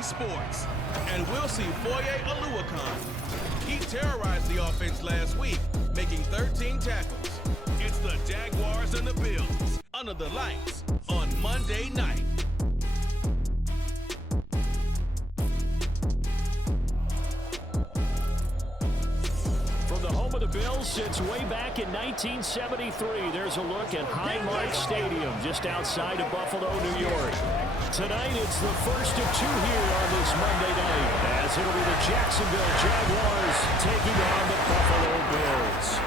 EA Sports. And we'll see Foye Oluwakan. He terrorized the offense last week, making 13 tackles. It's the Jaguars and the Bills under the lights on Monday night. From the home of the Bills since way back in 1973, there's a look at Highmark Stadium just outside of Buffalo, New York. Tonight, it's the first of two here on this Monday night, as it'll be the Jacksonville Jaguars taking on the Buffalo Bills.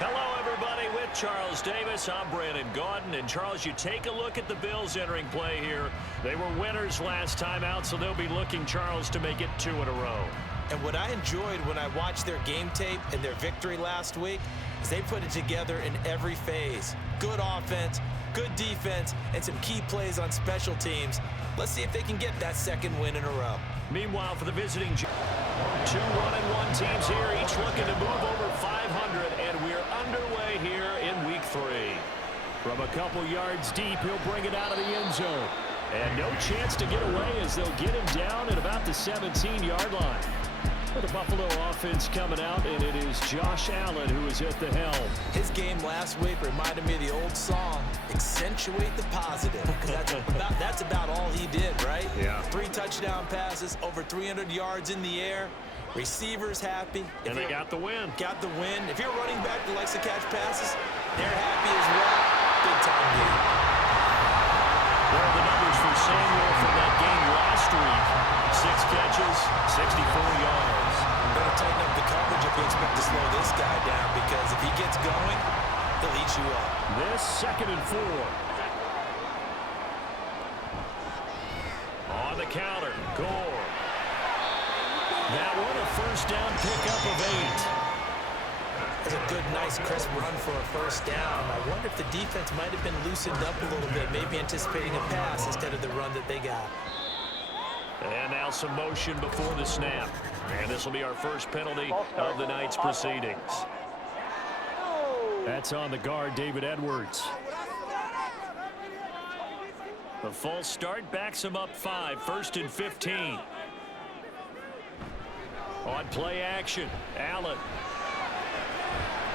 Hello, everybody. With Charles Davis, I'm Brandon Gaudin. And, Charles, you take a look at the Bills entering play here. They were winners last time out, so they'll be looking, Charles, to make it 2 in a row. And what I enjoyed when I watched their game tape and their victory last week is they put it together in every phase. Good offense, good defense, and some key plays on special teams. Let's see if they can get that second win in a row. Meanwhile, for the visiting two 1-1 teams here, each looking to move over 500, and we're underway here in Week 3. From a couple yards deep, he'll bring it out of the end zone. And no chance to get away as they'll get him down at about the 17-yard line. For the Buffalo offense coming out, and it is Josh Allen who is at the helm. His game last week reminded me of the old song, Accentuate the Positive. That's about all he did, right? Yeah. 3 touchdown passes, over 300 yards in the air. Receivers happy. And they got the win. Got the win. If you're running back that likes to catch passes, they're happy as well. Big-time game. There are the numbers for Samuel from that game last week. 6 catches, 64 yards. Better tighten up the coverage if you expect to slow this guy down, because if he gets going, he'll eat you up. This 2nd and 4. On the counter, Gore. That one a first down pickup of 8. That's a good, nice, crisp run for a first down. I wonder if the defense might have been loosened up a little bit, maybe anticipating a pass instead of the run that they got. And now some motion before the snap. And this will be our first penalty of the night's proceedings. That's on the guard, David Edwards. The false start backs him up 5, 1st and 15. On play action, Allen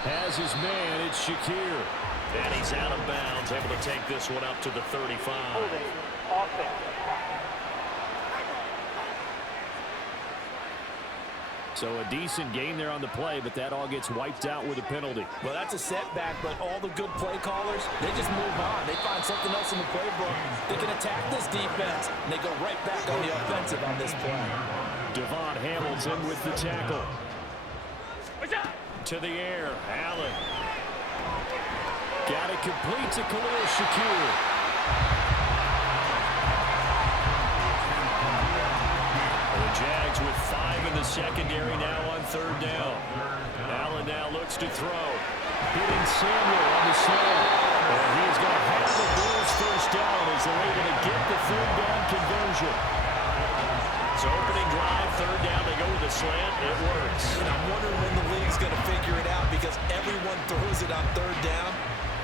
has his man. It's Shakir. And he's out of bounds, able to take this one up to the 35. So a decent gain there on the play, but that all gets wiped out with a penalty. Well, that's a setback, but all the good play callers, they just move on. They find something else in the playbook. They can attack this defense, and they go right back on the offensive on this play. Devon Hamilton with the tackle. To the air, Allen. Got it complete to Khalil Shakir. The Jags with 5 in the secondary now on 3rd down. Allen now looks to throw. Hitting Samuel on the snap. And he's going to have the Bills first down as they're able to get the 3rd down conversion. So opening drive, 3rd down, they go with a slant. It works. And I'm wondering when the league's going to figure it out, because everyone throws it on 3rd down.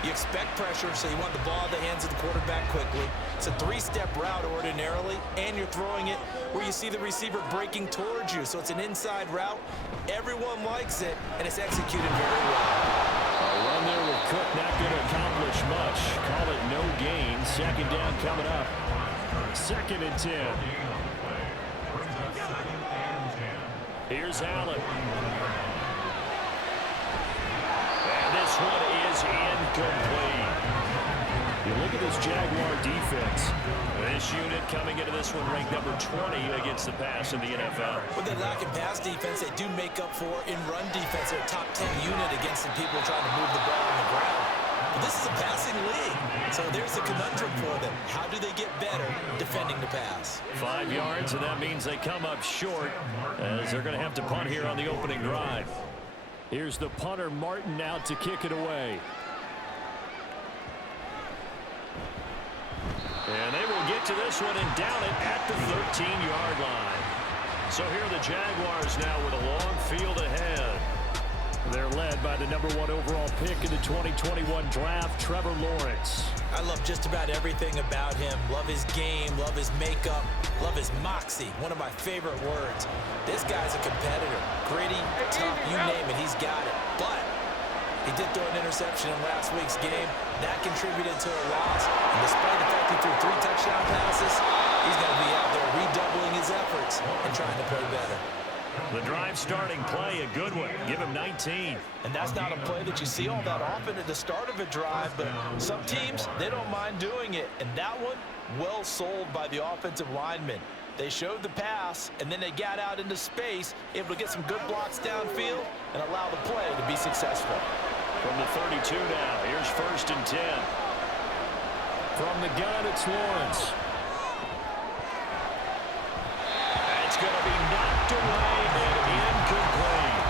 You expect pressure, so you want the ball in the hands of the quarterback quickly. It's a 3-step route ordinarily, and you're throwing it where you see the receiver breaking towards you. So it's an inside route. Everyone likes it, and it's executed very well. A run there with Cook not going to accomplish much. Call it no gain. 2nd down coming up. 2nd and 10. Here's Allen. And this one is incomplete. You look at this Jaguar defense. This unit coming into this one ranked number 20 against the pass in the NFL. With their lack of pass defense, they do make up for in run defense. They're a top 10 unit against the people trying to move the ball on the ground. But this is a passing league, so there's a conundrum for them. How do they get better defending the pass? 5 yards, and that means they come up short, as they're going to have to punt here on the opening drive. Here's the punter, Martin, out to kick it away. And they will get to this one and down it at the 13-yard line. So here are the Jaguars now with a long field ahead. They're led by the #1 overall pick in the 2021 draft, Trevor Lawrence. I love just about everything about him. Love his game, love his makeup, love his moxie. One of my favorite words. This guy's a competitor. Gritty, tough, you name it, he's got it. But he did throw an interception in last week's game. That contributed to a loss. And despite the fact he threw 3 touchdown passes, he's going to be out there redoubling his efforts and trying to play better. The drive starting play, a good one. Give him 19. And that's not a play that you see all that often at the start of a drive, but some teams, they don't mind doing it. And that one, well sold by the offensive lineman. They showed the pass, and then they got out into space, able to get some good blocks downfield and allow the play to be successful. From the 32 now, here's 1st and 10. From the gun, it's Lawrence. It's going to be knocked away and incomplete.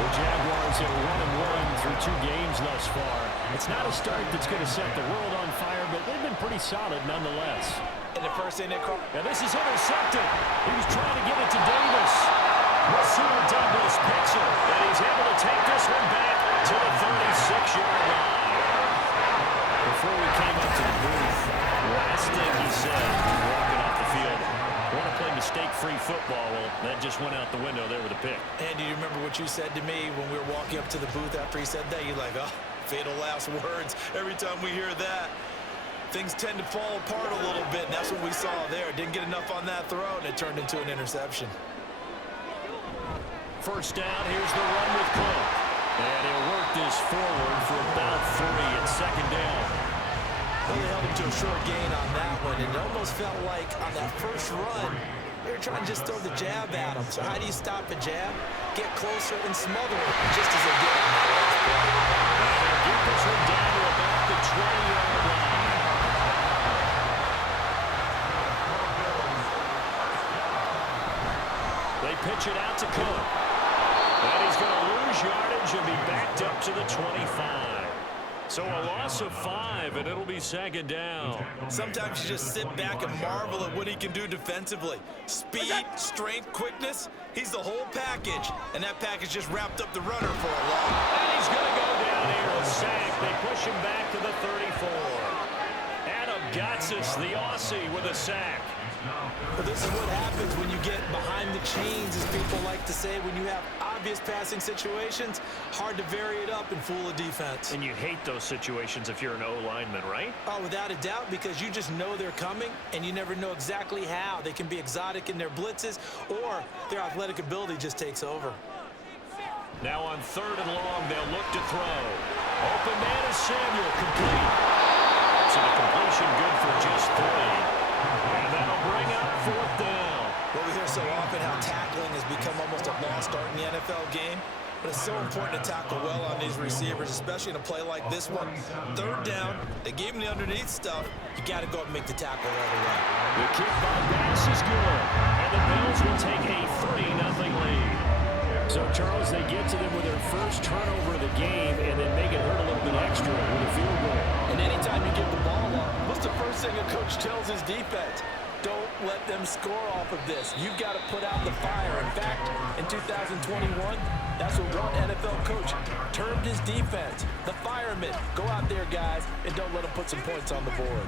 The Jaguars are 1-1 through 2 games thus far. It's not a start that's going to set the world on fire, but they've been pretty solid nonetheless. And the first thing they call. Now this is intercepted. He was trying to get it to Davis. Rasul Douglas picks it, and he's able to take this one back to the 36-yard line. Before we came up to the booth, last thing he said when we were walking off the field, I want to play mistake-free football. Well, that just went out the window there with a pick. And do you remember what you said to me when we were walking up to the booth after he said that? You're like, oh, fatal last words. Every time we hear that, things tend to fall apart a little bit, and that's what we saw there. Didn't get enough on that throw, and it turned into an interception. First down, here's the run with Cook. And he'll work this forward for about 3 at 2nd down. Well, they held him to a short gain on that one, and it almost felt like on that first run, they were trying to just throw the jab at him. So how do you stop a jab? Get closer and smother it, just as they did on that last play. And get this one down to about the 20-yard line. They pitch it out to Cook. And he's going to lose yardage and be backed up to the 25. So a loss of 5, and it'll be 2nd down. Sometimes you just sit back and marvel at what he can do defensively. Speed, strength, quickness, he's the whole package. And that package just wrapped up the runner for a loss. And he's going to go down here, a sack. They push him back to the 34. Adam Gotsis, the Aussie, with a sack. Well, this is what happens when you get behind the chains, as people like to say. When you have obvious passing situations, hard to vary it up and fool a defense. And you hate those situations if you're an O-lineman, right? Oh, without a doubt, because you just know they're coming, and you never know exactly how. They can be exotic in their blitzes, or their athletic ability just takes over. Now on 3rd and long, they'll look to throw. Open man is Samuel, complete. So the completion good for just 3. And that'll bring up 4th down. Well, we hear so often how tackling has become almost a lost art in the NFL game. But it's so important to tackle well on these receivers, especially in a play like this one. 3rd down, they gave him the underneath stuff. You got to go and make the tackle right away. The kick by Bass is good. And the Bills will take a 3-0 lead. So, Charles, they get to them with their first turnover of the game and then make it hurt a little bit extra with a field goal. And anytime you give the ball up, what's the first thing a coach tells his defense? Don't let them score off of this. You've got to put out the fire. In fact, in 2021, that's what one NFL coach termed his defense. The firemen. Go out there, guys, and don't let them put some points on the board.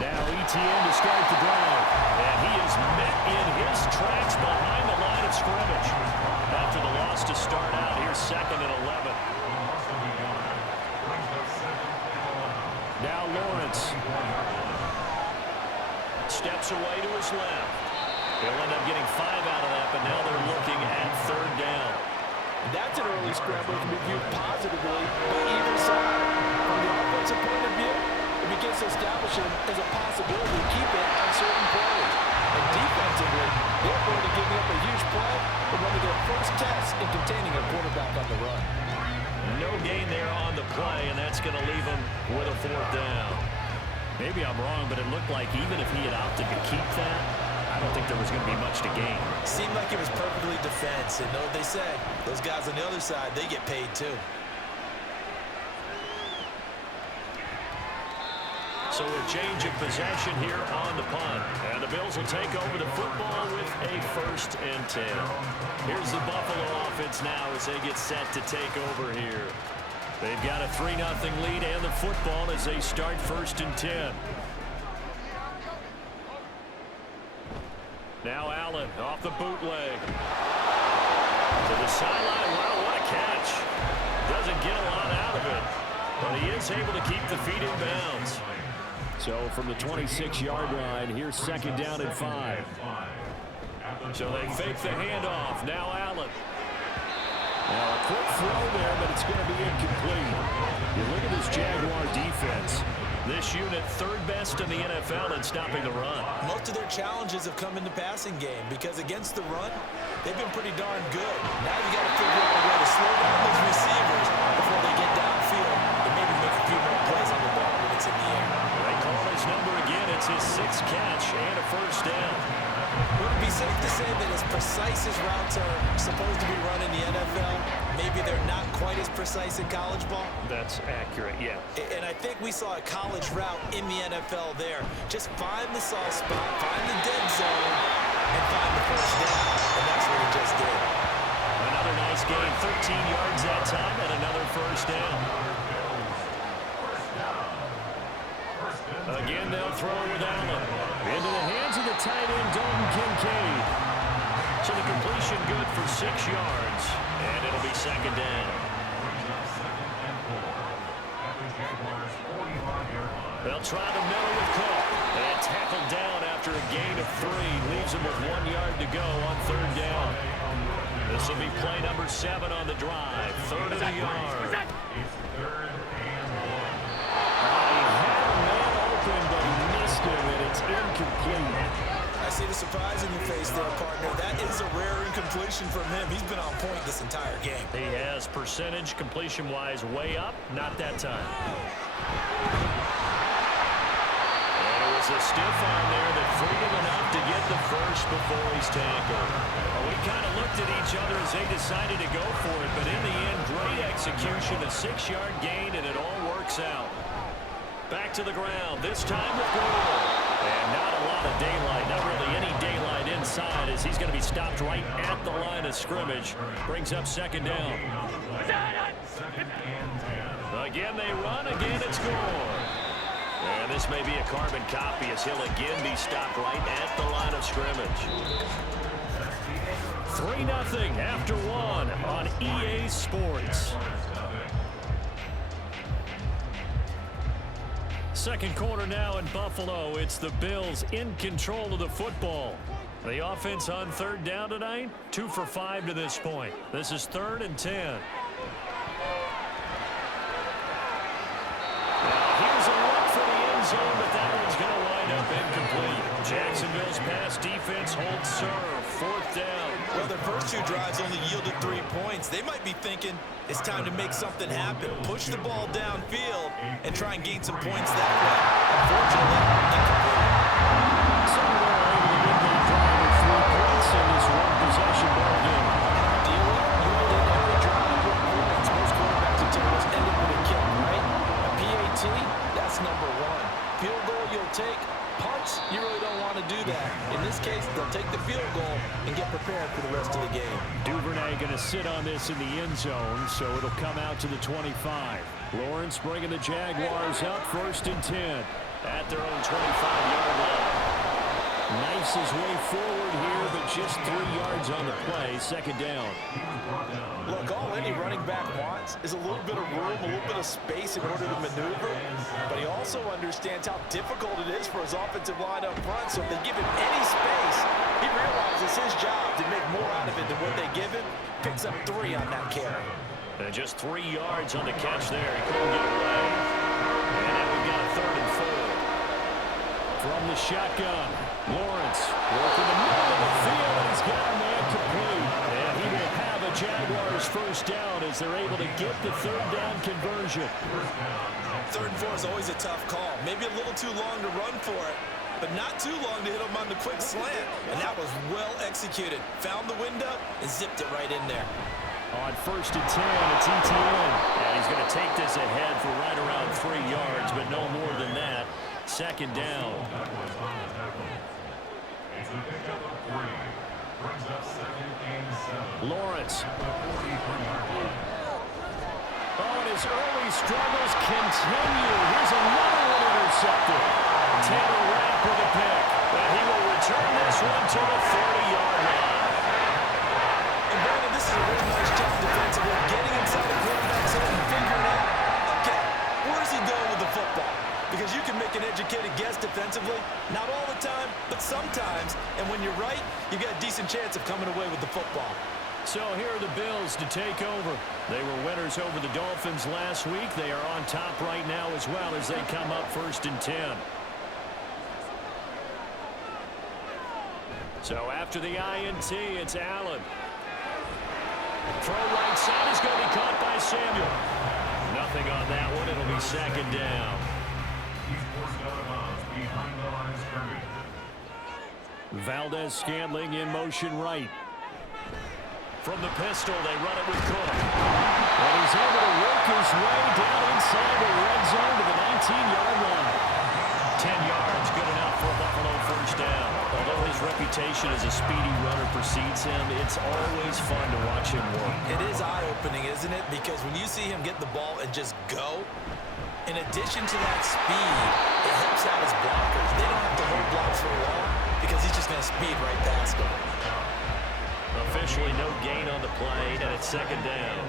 Now ETN to start the drive. And he is met in his tracks behind the line of scrimmage. After the loss to start out, here's 2nd and 11. Now Lawrence. Steps away to his left. They'll end up getting 5 out of that, but now they're looking at 3rd down. That's an early scramble that can be viewed positively by either side. From the offensive point of view, it begins to establish him as a possibility to keep it on certain plays. And defensively, they're going to give up a huge play for one of their first tests in containing a quarterback on the run. No gain there on the play, and that's going to leave them with a 4th down. Maybe I'm wrong, but it looked like even if he had opted to keep that, I don't think there was going to be much to gain. Seemed like it was perfectly defense, and know what they say. Those guys on the other side, they get paid too. So a change of possession here on the punt. And the Bills will take over the football with a 1st and 10. Here's the Buffalo offense now as they get set to take over here. They've got a 3-0 lead and the football as they start 1st and 10. Now Allen off the bootleg. To the sideline. Wow, what a catch. Doesn't get a lot out of it. But he is able to keep the feet in bounds. So from the 26-yard line, here's 2nd down and 5. So they fake the handoff. Now Allen. Now a quick throw there, but it's going to be incomplete. You look at this Jaguar defense. This unit 3rd best in the NFL in stopping the run. Most of their challenges have come in the passing game because against the run, they've been pretty darn good. Now you got to figure out a way to slow down those receivers before they get downfield and maybe make a few more plays on the ball when it's in the air. They call his number again. It's his 6th catch and a 1st down. Would it be safe to say that as precise as routes are supposed to be run in the NFL, maybe they're not quite as precise in college ball? That's accurate, yeah. And I think we saw a college route in the NFL there. Just find the soft spot, find the dead zone, and find the 1st down. And that's what he just did. Another nice gain, 13 yards that time, and another 1st down. Again, they'll throw with Allen. Into the hands of the tight end, Dalton Kincaid. So the completion good for 6 yards, and it'll be 2nd down. They'll try the middle with Cook. And tackled down after a gain of 3. Leaves him with 1 yard to go on 3rd down. This will be play number 7 on the drive. 3rd and a yard. But he missed him, and it's incomplete. I see the surprise in your face there, partner. That is a rare incompletion from him. He's been on point this entire game. He has percentage completion-wise way up, not that time. And it was a stiff arm there that freed him enough to get the 1st before he's tackled. Well, we kind of looked at each other as they decided to go for it, but in the end, great execution, a 6-yard gain, and it all works out. Back to the ground, this time with Gore. And not a lot of daylight, not really any daylight inside as he's going to be stopped right at the line of scrimmage. Brings up 2nd down. Again, they run, again it's Gore. And this may be a carbon copy as he'll again be stopped right at the line of scrimmage. 3-0 after 1 on EA Sports. 2nd quarter now in Buffalo. It's the Bills in control of the football. The offense on 3rd down tonight, 2 for 5 to this point. This is 3rd and 10. Now here's a look for the end zone, but that one's going to wind up incomplete. Jacksonville's pass defense holds serve. 4th down. Well, their first 2 drives only yielded 3 points. They might be thinking it's time to make something happen. Push the ball downfield and try and gain some points that way. Unfortunately, incomplete. So they're able to get that drive with 3 points in this one-possession ball game. Deal with it. You end every drive with points. Most quarterbacks and tables end it with a kick, right? A PAT, that's number 1. Field goal you'll take. Punts, you really don't want to do that. In this case, they'll take the field goal and get prepared for the rest of the game. Duvernay going to sit on this in the end zone, so it'll come out to the 25. Lawrence bringing the Jaguars up 1st and 10 at their own 25-yard line. Knifes his way forward here, but just 3 yards on the play. 2nd down. Look, all any running back wants is a little bit of room, a little bit of space in order to maneuver, but he also understands how difficult it is for his offensive line up front, so if they give him any space, he realizes his job to make more out of it than what they give him. Picks up 3 on that carry. And just 3 yards on the catch there. He couldn't get away. And now we've got a 3rd and 4. From the shotgun, Lawrence working the middle of the field, and he's got a man complete. And he will have a Jaguars 1st down as they're able to get the 3rd down conversion. 3rd and 4 is always a tough call. Maybe a little too long to run for it, but not too long to hit him on the quick slant. And that was well executed. Found the window and zipped it right in there. On 1st and 10, it's ETN. And he's going to take this ahead for right around 3 yards, but no more than that. Second down. Lawrence. Oh, and his early struggles continue. Here's another one intercepted. Taylor Rapp with a pick. And he will return this one to the 30-yard line. And Brandon, this is a really nice job defensively, getting inside the quarterback's head and figuring out, okay, where's he going with the football? Because you can make an educated guess defensively, not all the time, but sometimes. And when you're right, you've got a decent chance of coming away with the football. So here are the Bills to take over. They were winners over the Dolphins last week. They are on top right now as well as they come up 1st and 10. So after the INT, it's Allen. Throw right side is going to be caught by Samuel. Nothing on that one. It'll be second down. Valdez-Scantling in motion right. From the pistol, they run it with Cook. And he's able to work his way down inside the red zone to the 19-yard line. 10 yards, good enough for a Buffalo first down. Although his reputation as a speedy runner precedes him, it's always fun to watch him work. It is eye-opening, isn't it? Because when you see him get the ball and just go, in addition to that speed, it helps out his blockers. They don't have to hold blocks for long because he's just going to speed right past them. Officially no gain on the play, and it's second down.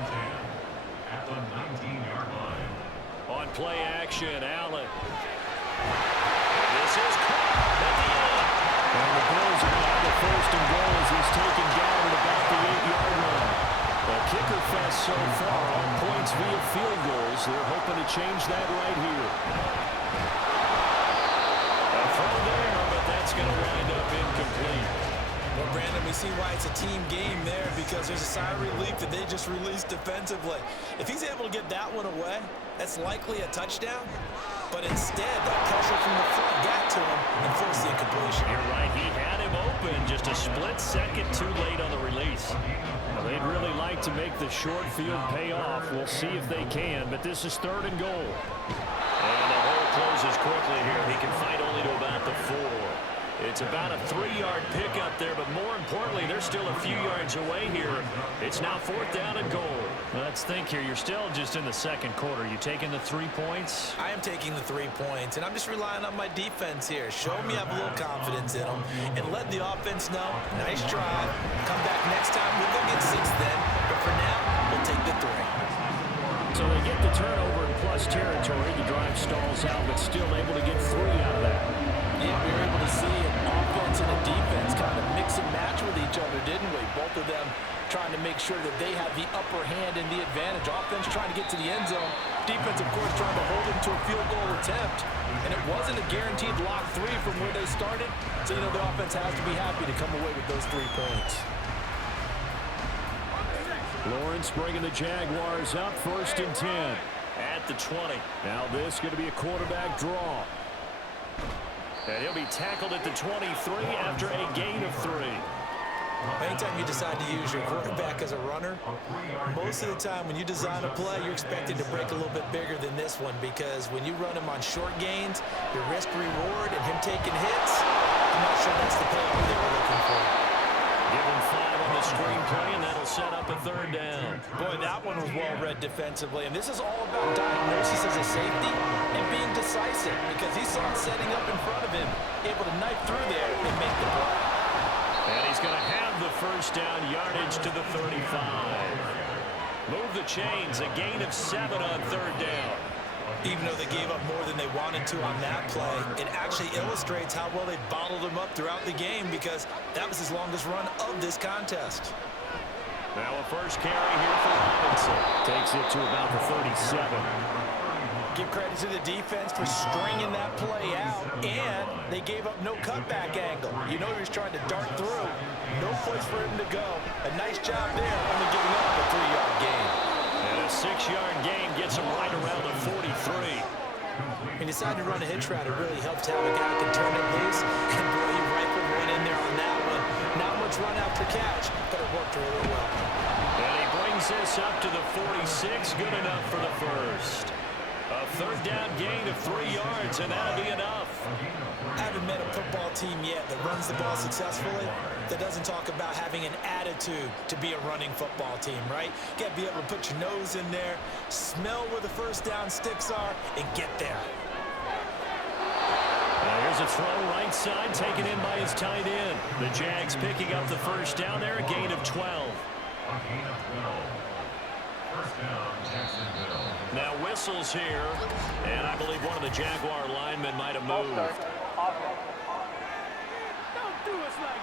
At the 19-yard line. On play action, Allen. This is caught at the end. And the Bills are going to have the 1st and goal as he's taken down at about the 8-yard line. A kicker fest so far on points via field goals. They're hoping to change that right here. A throw there, but that's going to wind up incomplete. Well, Brandon, we see why it's a team game there because there's a sigh of relief that they just released defensively. If he's able to get that one away, that's likely a touchdown. But instead, that pressure from the front got to him and forced the incompletion. You're right. He had him open just a split second too late on the release. Well, they'd really like to make the short field pay off. We'll see if they can, but this is 3rd and goal. And the hole closes quickly here. He can fight only to about the 4. It's about a 3-yard pickup there, but more importantly, they're still a few yards away here. It's now 4th down and goal. Let's think here. You're still just in the second quarter. You taking the 3 points? I am taking the 3 points, and I'm just relying on my defense here. Show me I have a little confidence in them, and let the offense know, nice drive. Come back next time. We'll go get 6 then, but for now, we'll take the 3. So they get the turnover in plus territory. The drive stalls out, but still able to get 3 out of that. Yeah, we were able to see an offense and a defense kind of mix and match with each other, didn't we? Both of them trying to make sure that they have the upper hand and the advantage. Offense trying to get to the end zone. Defense, of course, trying to hold them to a field goal attempt. And it wasn't a guaranteed lock 3 from where they started. So, you know, the offense has to be happy to come away with those 3 points. Lawrence bringing the Jaguars up 1st and 10 at the 20. Now this is going to be a quarterback draw. And he'll be tackled at the 23 after a gain of 3. Anytime you decide to use your quarterback as a runner, most of the time when you design a play, you're expected to break a little bit bigger than this one because when you run him on short gains, your risk-reward and him taking hits, I'm not sure that's the payoff they were looking for. Give him 5 on the screenplay, and that'll set up a 3rd down. Boy, that one was well-read defensively, and this is all about diagnosis as a safety and being decisive because he saw it setting up in front of him, able to knife through there and make the play. And he's going to have the 1st down, yardage to the 35. Move the chains, a gain of 7 on 3rd down. Even though they gave up more than they wanted to on that play, it actually illustrates how well they bottled them up throughout the game because that was his longest run of this contest. Now a first carry here for Robinson. Takes it to about the 37. Give credit to the defense for stringing that play out, and they gave up no cutback angle. You know he was trying to dart through. No place for him to go. A nice job there, only giving up a 3-yard gain. And a 6-yard gain gets him right around the 43. He decided to run a hitch route. It really helped to have a guy who can turn it loose. And boy, he rifled one in there on that one. Not much run after catch, but it worked really well. And he brings this up to the 46. Good enough for the 1st. A third down gain of 3 yards, and that'll be enough. I haven't met a football team yet that runs the ball successfully that doesn't talk about having an attitude to be a running football team, right? You got to be able to put your nose in there, smell where the first down sticks are, and get there. Here's a throw right side, taken in by his tight end. The Jags picking up the first down there, a gain of 12. A gain of 12. First down, Jacksonville. Now whistles here, and I believe one of the Jaguar linemen might have moved.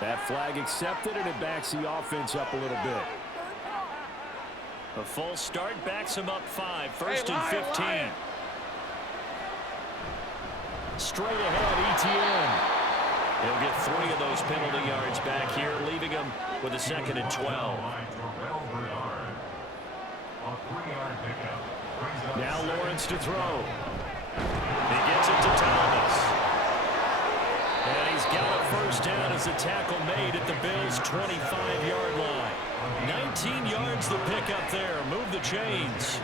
That flag accepted, and it backs the offense up a little bit. A full start backs him up 5, first and 15. Straight ahead, ETN. He'll get 3 of those penalty yards back here, leaving him with a second and 12. Now Lawrence to throw. He gets it to Thomas. And he's got a first down as the tackle made at the Bills' 25-yard line. 19 yards the pickup there. Move the chains.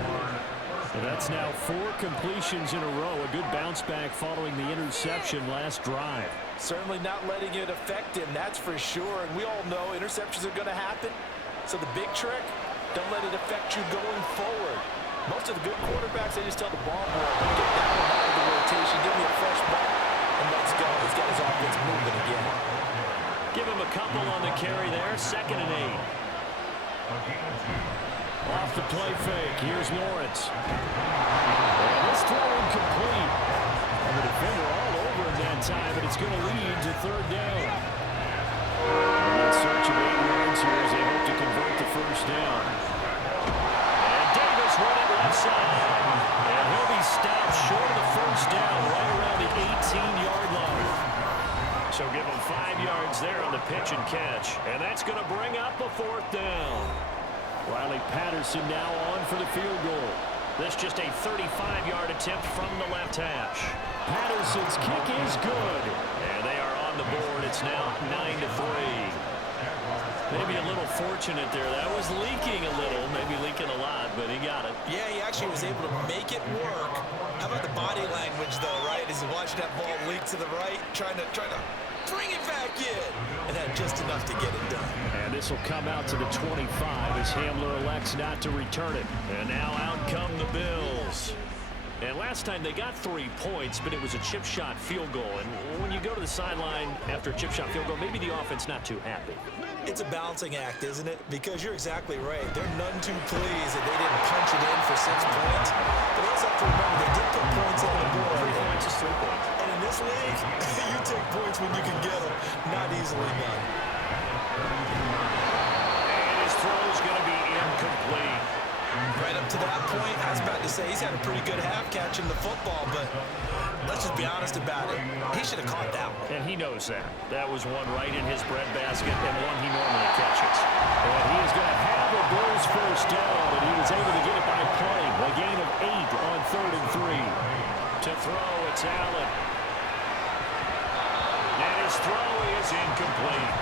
So that's now 4 completions in a row. A good bounce back following the interception last drive. Certainly not letting it affect him, that's for sure. And we all know interceptions are going to happen. So the big trick, don't let it affect you going forward. Most of the good quarterbacks, they just tell the ball boy, get that one out of the rotation, give me a fresh ball, and let's go. He's got his offense moving again. Give him a couple on the carry there, second and 8. Off the play fake, here's Lawrence. And this throw incomplete. And the defender all over him that time, but it's going to lead to third down. And in search of 8 yards here as they hope to convert the first down. And Davis running left side. And he'll be stopped short of the first down right around the 18-yard line. So give him 5 yards there on the pitch and catch. And that's going to bring up a 4th down. Riley Patterson now on for the field goal. This just a 35-yard attempt from the left hash. Patterson's kick is good. And they are on the board. It's now 9-3. Maybe a little fortunate there. That was leaking a little, maybe leaking a lot, but he got it. Yeah, he actually was able to make it work. How about the body language, though, right? As he watched that ball leak to the right, trying to bring it back in, and had just enough to get it done. And this will come out to the 25 as Hamler elects not to return it. And now out come the Bills. And last time they got 3 points, but it was a chip shot field goal. And when you go to the sideline after a chip shot field goal, maybe the offense not too happy. It's a balancing act, isn't it? Because you're exactly right. They're none too pleased that they didn't punch it in for 6 points. But we also have to remember they did put points on the board. 3 points is 3 points. And in this league, you take points when you can get them. Not easily done. And his throw is going to be incomplete. Right up to that point, I was about to say he's had a pretty good half catching the football, but let's just be honest about it. He should have caught that one. And he knows that. That was one right in his breadbasket and one he normally catches. And he is going to have a Bills first down, and he was able to get it by playing. A gain of 8 on 3rd and 3. To throw, it's Allen. And his throw is incomplete.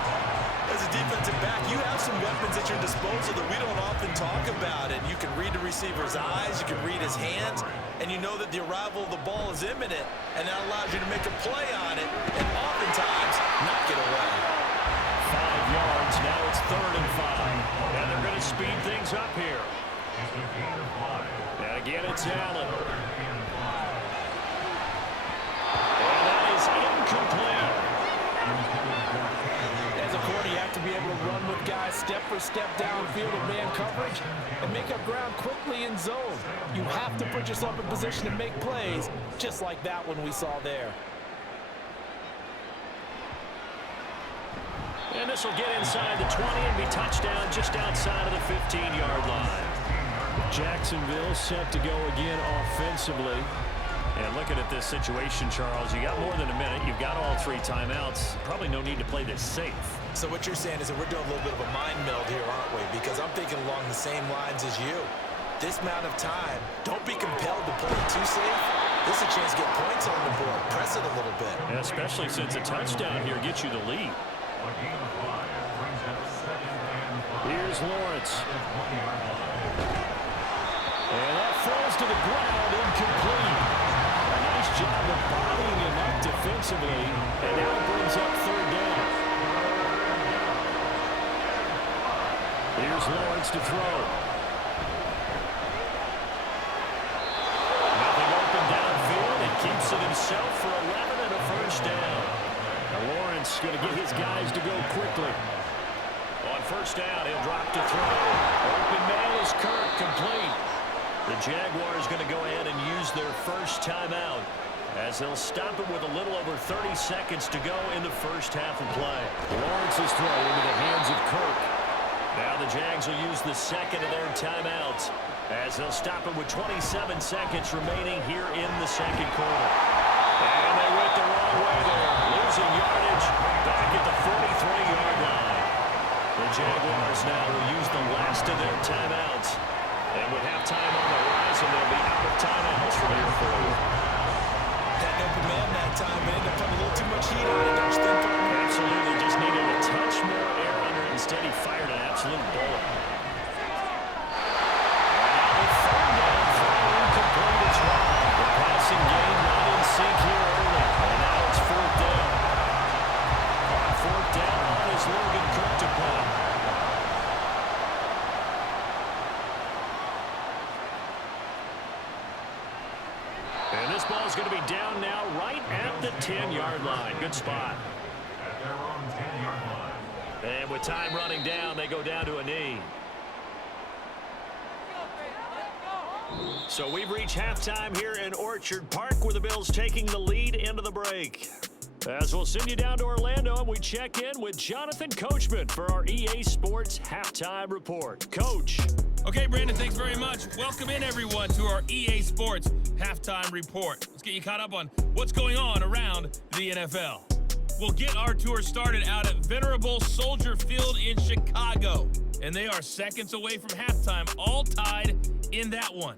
As a defensive back, you have some weapons at your disposal that we don't often talk about. And you can read the receiver's eyes, you can read his hands, and you know that the arrival of the ball is imminent, and that allows you to make a play on it, and oftentimes knock it away. 5 yards, now it's 3rd and 5. And they're going to speed things up here. And again, it's Allen. And that is incomplete. As a corner, you have to be able to run with guys step for step downfield in man coverage and make up ground quickly in zone. You have to put yourself in position to make plays, just like that one we saw there. And this will get inside the 20 and be touchdown just outside of the 15-yard line. Jacksonville set to go again offensively. And looking at this situation, Charles, you got more than a minute. You've got all 3 timeouts. Probably no need to play this safe. So what you're saying is that we're doing a little bit of a mind meld here, aren't we? Because I'm thinking along the same lines as you. This amount of time, don't be compelled to play too safe. This is a chance to get points on the board. Press it a little bit. And especially since a touchdown here gets you the lead. Here's Lawrence. And that falls to the ground, incomplete. offensively, and now it brings up third down. Here's Lawrence to throw. Nothing open downfield, and keeps it himself for 11 and a first down. Now Lawrence going to get his guys to go quickly. On first down, he'll drop to throw. Open man is Kirk, complete. The Jaguars going to go ahead and use their first timeout as they'll stop it with a little over 30 seconds to go in the first half of play. Lawrence's throw into the hands of Kirk. Now the Jags will use the second of their timeouts as they'll stop it with 27 seconds remaining here in the second quarter. And they went the wrong way there, losing yardage back at the 43-yard line. The Jaguars now will use the last of their timeouts. And with halftime on the horizon, they'll be out of timeouts from here forward. Had an open man that time, but ended up putting a little too much heat on it, don't you think? Absolutely, just needed a touch more air under it. Instead, he fired an absolute bullet. And now the third down throw incomplete as well. The passing game not in sync here early. And now it's fourth down. On fourth down on is Logan Cook to punt. And this ball is going to be down now right at the 10-yard line. Good spot. At their own 10-yard line. And with time running down, they go down to a knee. So we've reached halftime here in Orchard Park, where the Bills taking the lead into the break. As we'll send you down to Orlando, and we check in with Jonathan Coachman for our EA Sports Halftime Report. Coach. Okay, Brandon, thanks very much. Welcome in, everyone, to our EA Sports Halftime Report. Let's get you caught up on what's going on around the NFL. We'll get our tour started out at Venerable Soldier Field in Chicago. And they are seconds away from halftime, all tied in that one.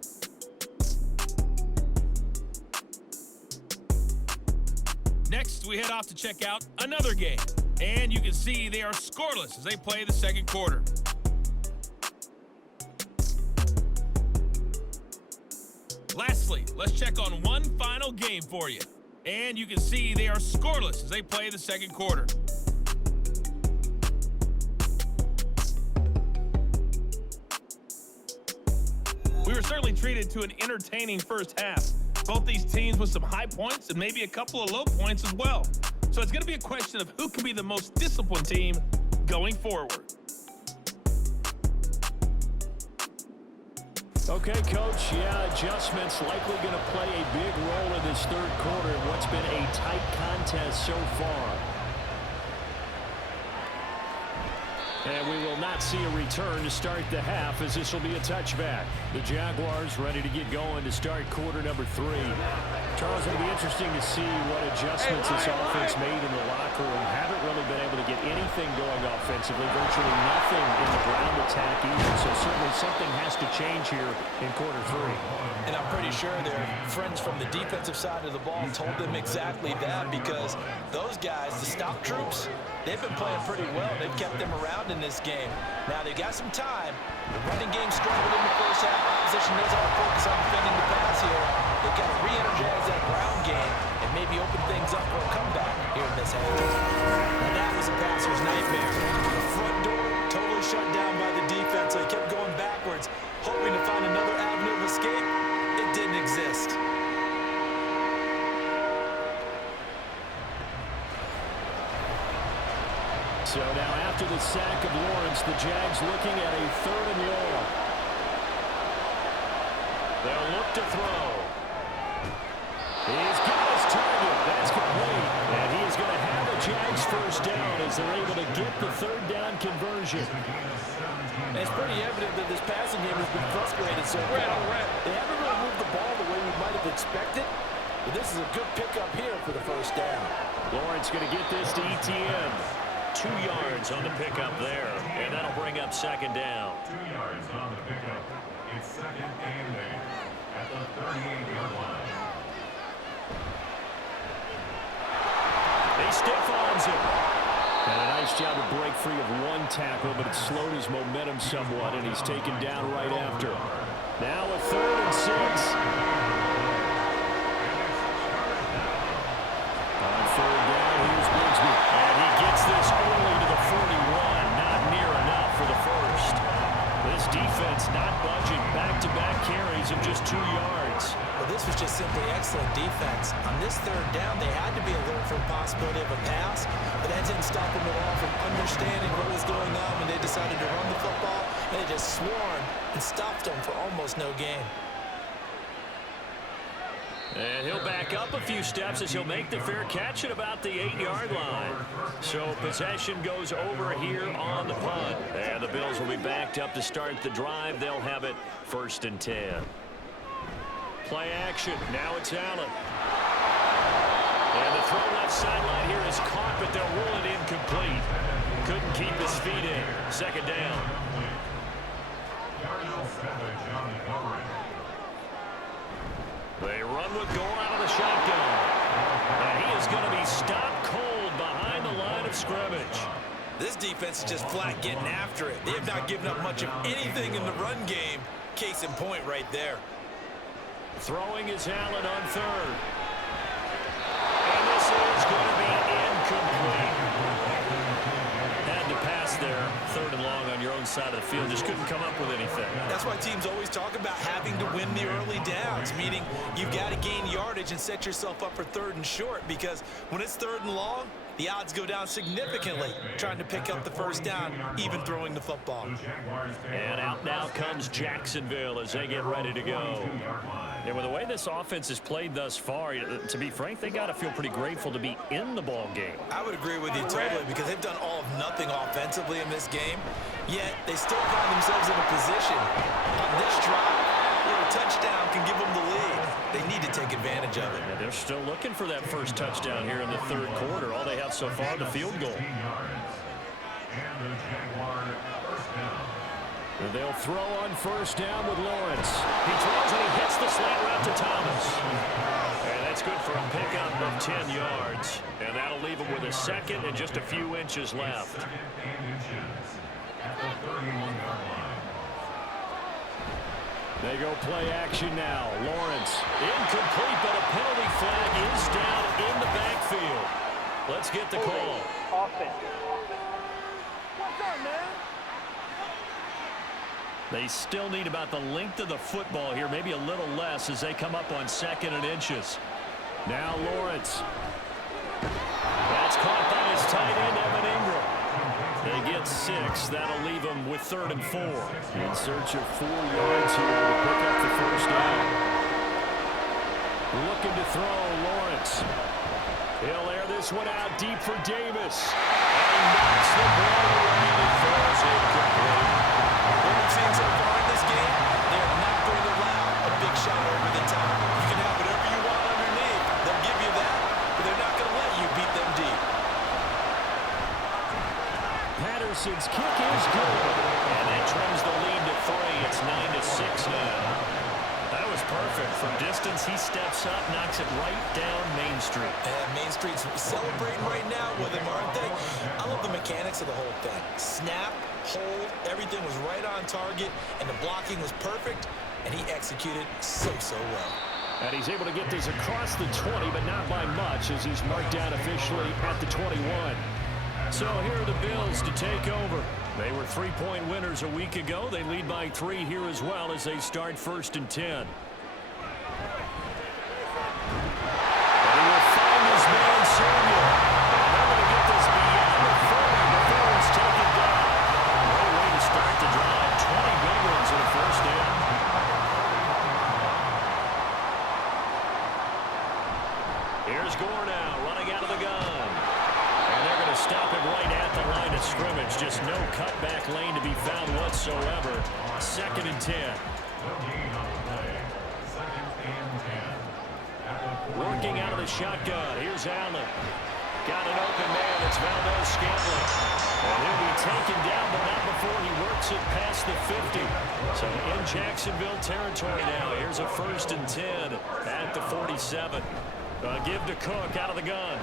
Next, we head off to check out another game. And you can see they are scoreless as they play the second quarter. Lastly, let's check on one final game for you. And you can see they are scoreless as they play the second quarter. We were certainly treated to an entertaining first half. Both these teams with some high points and maybe a couple of low points as well. So it's going to be a question of who can be the most disciplined team going forward. Okay, Coach. Yeah, adjustments likely going to play a big role in this third quarter in what's been a tight contest so far. And we will not see a return to start the half, as this will be a touchback. The Jaguars ready to get going to start quarter number 3. Charles, it'll be interesting to see what adjustments this offense made in the locker room. Haven't really been able to get anything going offensively, virtually nothing in the ground attack either. So certainly something has to change here in quarter 3. And I'm pretty sure their friends from the defensive side of the ball told them exactly that, because those guys, the stop troops, they've been playing pretty well. They've kept them around in this game. Now, they've got some time. The running game struggled in the first half. Opposition knows how to focus on defending the pass here. They've got to re-energize that ground game and maybe open things up for a comeback here in this half. Now, that was a passer's nightmare. The front door totally shut down by the defense. They kept going backwards, hoping to find another avenue of escape. It didn't exist. So now after the sack of Lawrence, the Jags looking at a 3rd and long. They'll look to throw. He's got his target. That's complete. And he is going to have a Jags first down as they're able to get the 3rd down conversion. And it's pretty evident that this passing game has been frustrated so far. They haven't really moved the ball the way we might have expected. But this is a good pickup here for the first down. Lawrence going to get this to ETN. 2 yards on the pickup there, and that'll bring up second down. 2 yards on the pickup. It's 2nd and 8 at the 38-yard line. He stiff-arms him. And a nice job to break free of one tackle, but it slowed his momentum somewhat, and he's taken down right after. Now a 3rd and 6. On just 2 yards. Well, this was just simply excellent defense. On this third down, they had to be alert for the possibility of a pass, but that didn't stop them at all from understanding what was going on when they decided to run the football, and they just swarmed and stopped them for almost no gain. And he'll back up a few steps as he'll make the fair catch at about the 8-yard line. So possession goes over here on the punt. And the Bills will be backed up to start the drive. They'll have it 1st and 10. Play action. Now it's Allen. And the throw left sideline here is caught, but they'll rule it incomplete. Couldn't keep his feet in. 2nd down. They run with goal out of the shotgun. And he is going to be stopped cold behind the line of scrimmage. This defense is just flat getting after it. They have not given up much of anything in the run game. Case in point right there. Throwing is Allen on 3rd. And this is going to be incomplete. Had to pass there. 3rd and long on your own side of the field. Just couldn't come up with anything. That's why teams always talk about having to win the early downs, meaning you've got to gain yardage and set yourself up for 3rd and short, because when it's 3rd and long, the odds go down significantly trying to pick up the 1st down, even throwing the football. And out now comes Jacksonville as they get ready to go. And with the way this offense has played thus far, to be frank, they got to feel pretty grateful to be in the ball game. I would agree with you totally, because they've done all of nothing offensively in this game, yet they still find themselves in a position on this drive where a touchdown can give them the lead. They need to take advantage of it. Yeah, they're still looking for that 1st touchdown here in the 3rd quarter. All they have so far, the field goal. And they'll throw on 1st down with Lawrence. He throws and he hits the slant route to Thomas. And that's good for a pickup of 10 yards. And that'll leave him with a 2nd and just a few inches left. They go play action now. Lawrence incomplete, but a penalty flag is down in the backfield. Let's get the call. Offense. What's up, man? They still need about the length of the football here, maybe a little less as they come up on 2nd and inches. Now Lawrence. That's caught by his tight end, Evan Ingram. They get 6. That'll leave them with 3rd and 4. In search of 4 yards here to pick up the 1st down. Looking to throw, Lawrence. He'll air this one out deep for Davis. And he knocks the ball away and throws it complete. What we've seen so far in this game, they are not going to allow a big shot over the top. You can have whatever you want underneath. They'll give you that, but they're not going to let you beat them deep. Patterson's kick is good. And that trims the lead to 3. It's 9-6 now. That was perfect. From distance, he steps up, knocks it right down Main Street. And Main Street's celebrating right now with him, aren't they? I love the mechanics of the whole thing. Snap, hold, everything was right on target, and the blocking was perfect, and he executed so well. And he's able to get this across the 20, but not by much, as he's marked down officially at the 21. So here are the Bills to take over. They were 3-point winners a week ago. They lead by 3 here as well as they start 1st and 10. And he will find his man, Samuel. And they're going to get this beyond the 40 before it's taken down. What a way to start the drive. 20 big ones in the 1st down. Here's Gore now, running out of the gun. And they're going to stop him right at the line of scrimmage. Just no cutback lane to be found whatsoever. 2nd and 10. Working out of the shotgun. Here's Allen. Got an open man. It's Valdez-Scantling. And he'll be taken down, but not before he works it past the 50. So in Jacksonville territory now. Here's a 1st and 10 at the 47. Give to Cook out of the gun.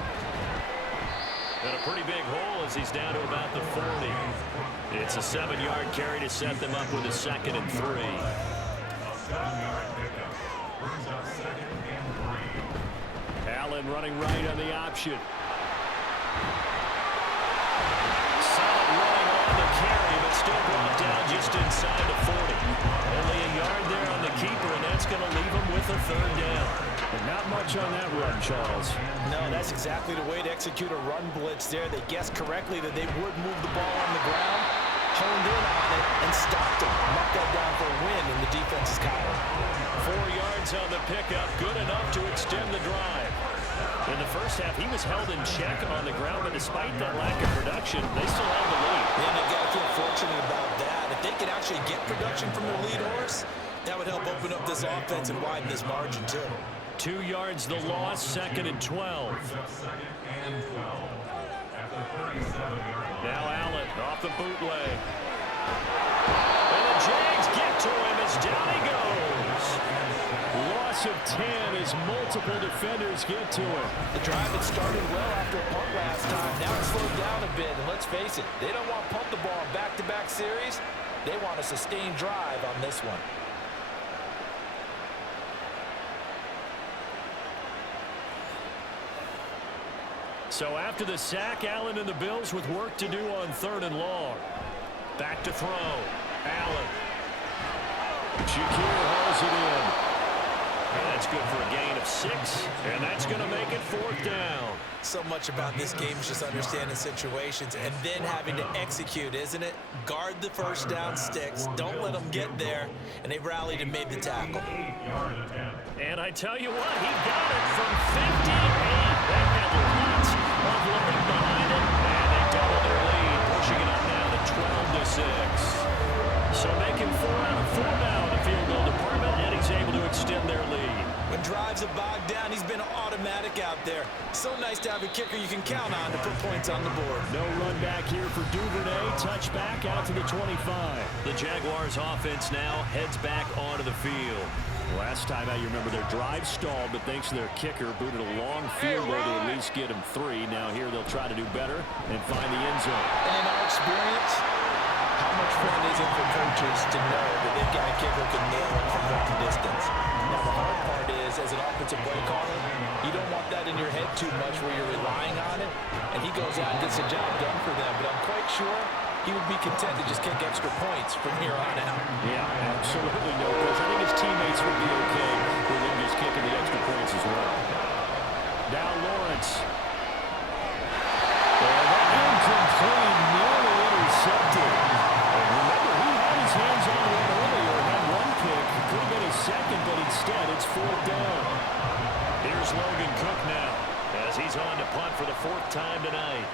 And a pretty big hole as he's down to about the 40. It's a 7-yard carry to set them up with a 2nd and 3. Allen running right on the option. Solid running on the carry, but still brought down just inside the 40. Only a yard there on the keeper, and that's That's going to leave them with a third down. And not much on that run, Charles. No, that's exactly the way to execute a run blitz there. They guessed correctly that they would move the ball on the ground, honed in on it, and stopped them. Knocked that down for a win in the defense's column. 4 yards on the pickup, good enough to extend the drive. In the first half, he was held in check on the ground, but despite that lack of production, they still held the lead. Yeah, they've got to feel fortunate about that. If they could actually get production from their lead horse, that would help open up this offense and widen this margin, too. 2 yards the loss, 2nd and 12. Now Allen off the bootleg. And the Jags get to him as down he goes. Loss of 10 as multiple defenders get to him. The drive had started well after a punt last time. Now it's slowed down a bit, and let's face it, they don't want to punt the ball in back-to-back series. They want a sustained drive on this one. So after the sack, Allen and the Bills with work to do on 3rd and long. Back to throw. Allen. Shakir hauls it in. And that's good for a gain of 6. And that's going to make it 4th down. So much about this game is just understanding situations and then having to execute, isn't it? Guard the first down sticks. Don't let them get there. And they rallied and made the tackle. And I tell you what, he got it from 58. That had lots of looking behind it. And they double their lead, pushing it up now to 12-6. So making 4 out of 4 now in the field goal department, and he's able to extend their lead. When drives have bogged down, he's been automatic out there. So nice to have a kicker you can count on to put points on the board. No run back here for Duvernay. Touchback out to the 25. The Jaguars offense now heads back onto the field. Last time out, you remember their drive stalled, but thanks to their kicker, booted a long field goal to at least get them 3. Now here they'll try to do better and find the end zone. And in our experience, how much fun is it for coaches to know that they've got a kicker who can nail it from long distance? Now, the hard part is, as an offensive play caller, you don't want that in your head too much where you're relying on it, and he goes out and gets the job done for them. But I'm quite sure he would be content to just kick extra points from here on out. Yeah, absolutely no question. I think his teammates would be okay with him just kicking the extra points as well. Now Lawrence. And that incomplete, nearly intercepted. And remember, he had his hands on one earlier, had one pick. Could have been his second, but instead it's 4th down. Here's Logan Cook now as he's on to punt for the 4th time tonight.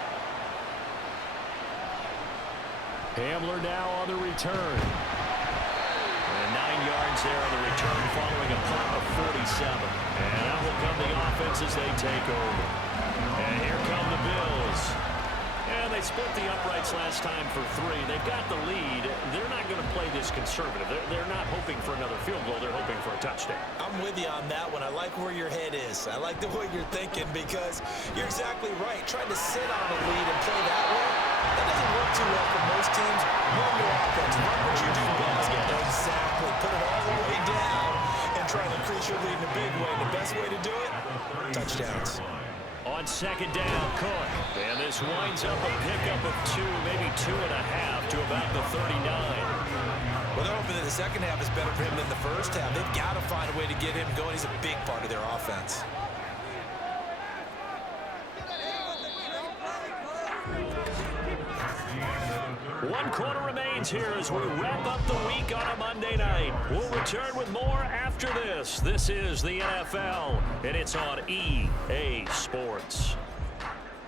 Hamler now on the return. And 9 yards there on the return following a punt of 47. And out will come the offense as they take over. And here come the Bills. And they split the uprights last time for 3. They've got the lead. They're not going to play this conservative. They're not hoping for another field goal. They're hoping for a touchdown. I'm with you on that one. I like where your head is. I like the way you're thinking because you're exactly right. Trying to sit on a lead and play that way, that doesn't work too well for most teams. Run your offense. Run what you do best. Exactly. Put it all the way down and try to increase your lead in a big way. The best way to do it, touchdowns. On 2nd down, Cook. And this winds up a pickup of 2, maybe 2.5 to about the 39. Well, they're hoping that the second half is better for him than the first half. They've got to find a way to get him going. He's a big part of their offense. One quarter remains here as we wrap up the week on a Monday night. We'll return with more after this. This is the NFL, and it's on EA Sports.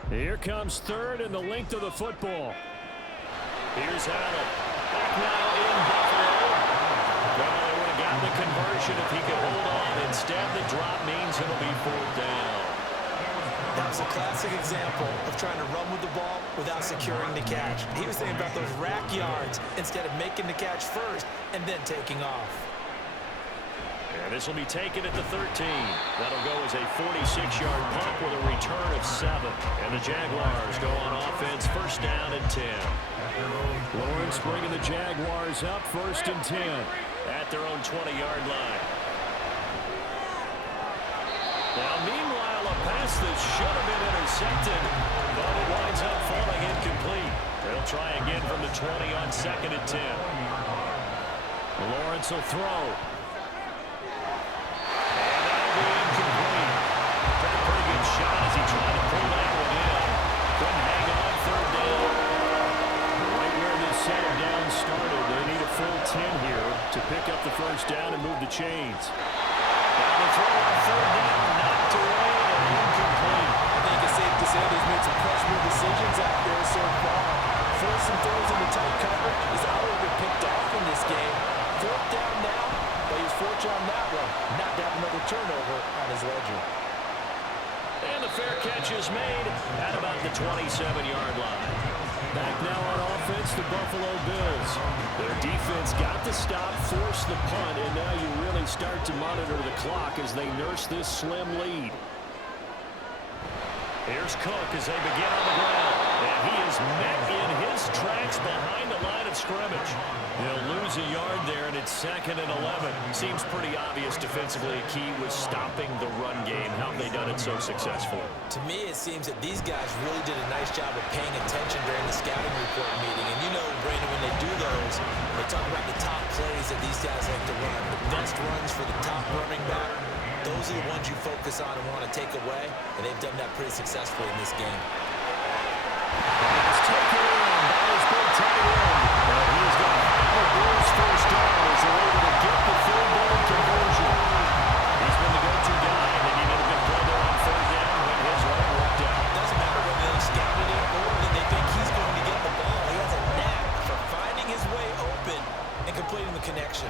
Here comes 3rd and the length of the football. Here's Allen. Back now in Buffalo. Well, they would have gotten the conversion if he could hold on. Instead, the drop means it'll be 4th down. That was a classic example of trying to run with the ball without securing the catch. He was thinking about those rack yards instead of making the catch first and then taking off. And this will be taken at the 13. That'll go as a 46-yard punt with a return of 7. And the Jaguars go on offense, 1st down and 10. Lawrence bringing the Jaguars up, 1st and 10 at their own 20-yard line. Now, meanwhile, a pass that should have been intercepted, but it winds up falling incomplete. They'll try again from the 20 on 2nd and 10. Lawrence will throw. first down and move the chains. Down the throw on third down, knocked away and incomplete. I think it's safe to say he's made some questionable decisions out there so far. Forcing throws into tight coverage. He's already been picked off in this game. Fourth down now, but he's fortunate on that one. Not to have another turnover on his ledger. And the fair catch is made at about the 27-yard line. Back now on offense, the Buffalo Bills. Their defense got the stop, forced the punt, and now you really start to monitor the clock as they nurse this slim lead. Here's Cook as they begin on the ground. And he is met in his tracks behind the line of scrimmage. They'll lose a yard there, and it's 2nd and 11. Seems pretty obvious defensively. A key was stopping the run game. How have they done it so successfully? To me, it seems that these guys really did a nice job of paying attention during the scouting report meeting. And you know, Brandon, when they do those, they talk about the top plays that these guys like to run, the best runs for the top running back. Those are the ones you focus on and want to take away, and they've done that pretty successfully in this game. It's taken in by his big tight end. And he's going to have a Bills first down as they're able to get the third down conversion. He's been the go-to guy, and they needed a big play there on third down when his run worked out. It doesn't matter whether they scouted it or that they think he's going to get the ball. He has a knack for finding his way open and completing the connection.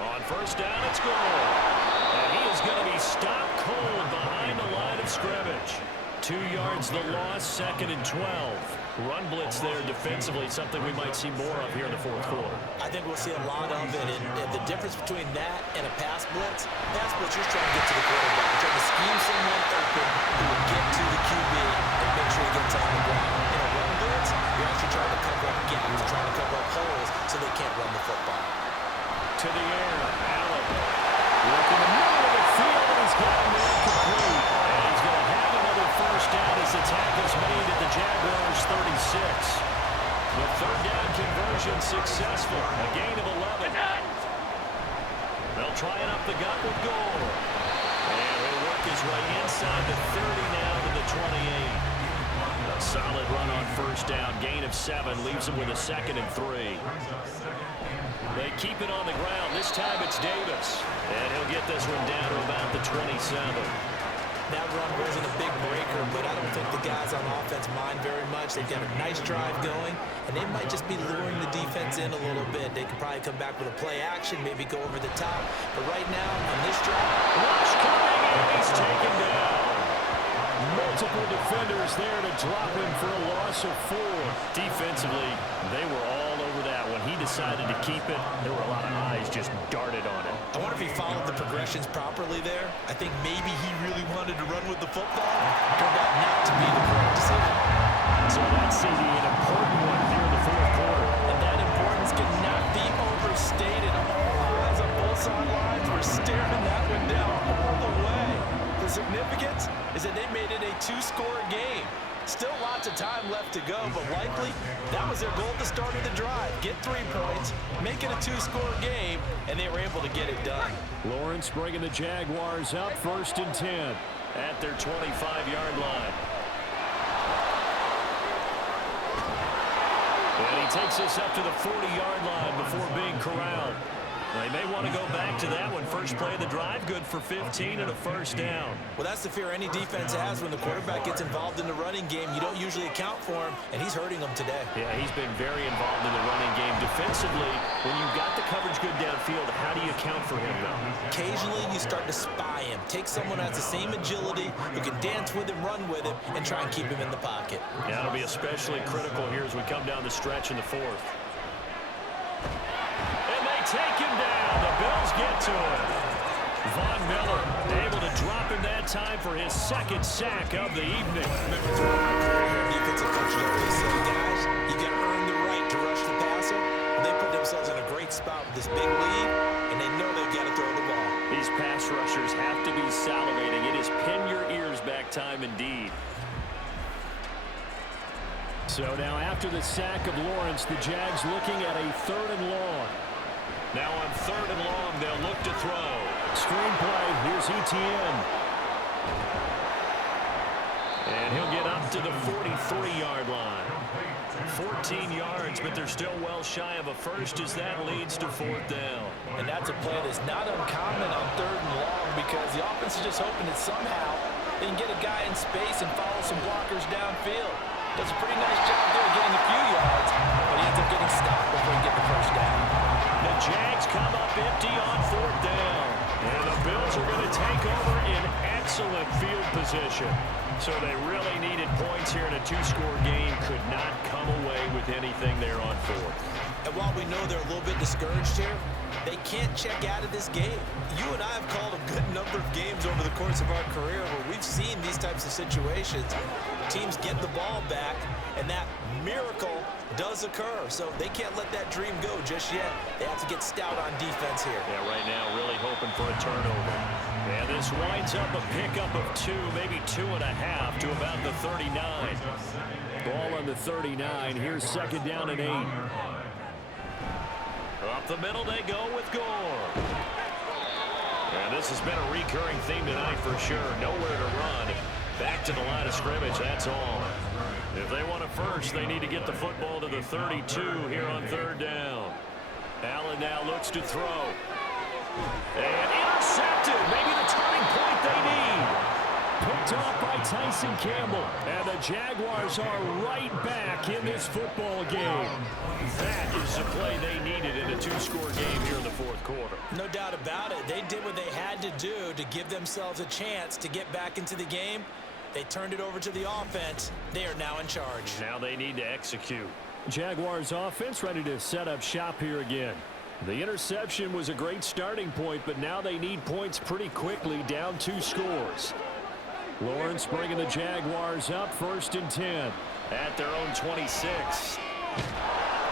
On first down, it's Gore. And he is going to be stopped cold behind the line of scrimmage. 2 yards the loss, 2nd and 12. Run blitz there defensively, something we might see more of here in the fourth quarter. I think we'll see a lot of it. And the difference between that and a pass blitz, you're trying to get to the quarterback. You're trying to scheme someone open who will get to the QB and make sure he gets on the ground. In a run blitz, you're actually trying to cover up gaps, trying to cover up holes so they can't run the football. To the air, Allen. Working the middle of the field, and he's got him incomplete. And he's going to have another first down as the tackle's made at the Jaguars 36. The third down conversion successful. A gain of 11. They'll try it up the gut with Gore. And he'll work his way inside the 30 now to the 28. A solid run on first down. Gain of 7 leaves him with a 2nd and 3. They keep it on the ground. This time it's Davis. And he'll get this one down to about the 27. That run wasn't a big breaker, but I don't think the guys on offense mind very much. They've got a nice drive going, and they might just be luring the defense in a little bit. They could probably come back with a play action, maybe go over the top. But right now, on this drive, Rush coming in. He's taken down. Multiple defenders there to drop him for a loss of 4. Defensively, they were all over that. When he decided to keep it, there were a lot of eyes just darted on it. I wonder if he followed the progressions properly there. I think maybe he really wanted to run with the football. Turned out not to be the correct decision. So that's an important one here in the fourth quarter. And that importance cannot be overstated. All eyes on both sidelines were staring that one down all the way. The significance is that they made it a 2-score game. Still lots of time left to go, but likely that was their goal at the start of the drive. Get 3 points, make it a 2-score game, and they were able to get it done. Lawrence bringing the Jaguars up 1st and 10 at their 25-yard line. And he takes us up to the 40-yard line before being corralled. They may want to go back to that one. First play of the drive, good for 15 and a first down. Well, that's the fear any defense has when the quarterback gets involved in the running game. You don't usually account for him, and he's hurting them today. Yeah, he's been very involved in the running game. Defensively, when you've got the coverage good downfield, how do you account for him, though? Occasionally, you start to spy him. Take someone who has the same agility, who can dance with him, run with him, and try and keep him in the pocket. Yeah, that'll be especially critical here as we come down the stretch in the fourth. Take him down. The Bills get to him. Von Miller able to drop him that time for his 2nd sack of the evening. Defensive coaches always say, guys, you got to earn the right to rush the passer. They put themselves in a great spot with this big lead, and they know they've got to throw the ball. These pass rushers have to be salivating. It is pin your ears back time indeed. So now after the sack of Lawrence, the Jags looking at a 3rd and long. Now on 3rd and long, they'll look to throw. Screenplay, here's Etienne. And he'll get up to the 43-yard line. 14 yards, but they're still well shy of a first as that leads to 4th down. And that's a play that's not uncommon on 3rd and long because the offense is just hoping that somehow they can get a guy in space and follow some blockers downfield. Does a pretty nice job there getting a few yards, but he ends up getting stopped before he gets the first down. The Jags come up empty on 4th down. And the Bills are going to take over in excellent field position. So they really needed points here in a 2-score game. Could not come away with anything there on 4th. And while we know they're a little bit discouraged here, they can't check out of this game. You and I have called a good number of games over the course of our career where we've seen these types of situations. Teams get the ball back, and that miracle does occur. So they can't let that dream go just yet. They have to get stout on defense here. Yeah, right now really hoping for a turnover. And this winds up a pickup of 2, maybe 2.5 to about the 39. Ball on the 39. Here's 2nd down and 8. Up the middle they go with Gore. And this has been a recurring theme tonight for sure. Nowhere to run. Back to the line of scrimmage, that's all. If they want a first, they need to get the football to the 32 here on 3rd down. Allen now looks to throw. And intercepted. Maybe the turning point they need. Picked off by Tyson Campbell. And the Jaguars are right back in this football game. That is the play they needed in a 2-score game here in the 4th quarter. No doubt about it. They did what they had to do to give themselves a chance to get back into the game. They turned it over to the offense. They are now in charge. Now they need to execute. Jaguars offense ready to set up shop here again. The interception was a great starting point, but now they need points pretty quickly, down 2 scores. Lawrence bringing the Jaguars up, 1st and 10 at their own 26.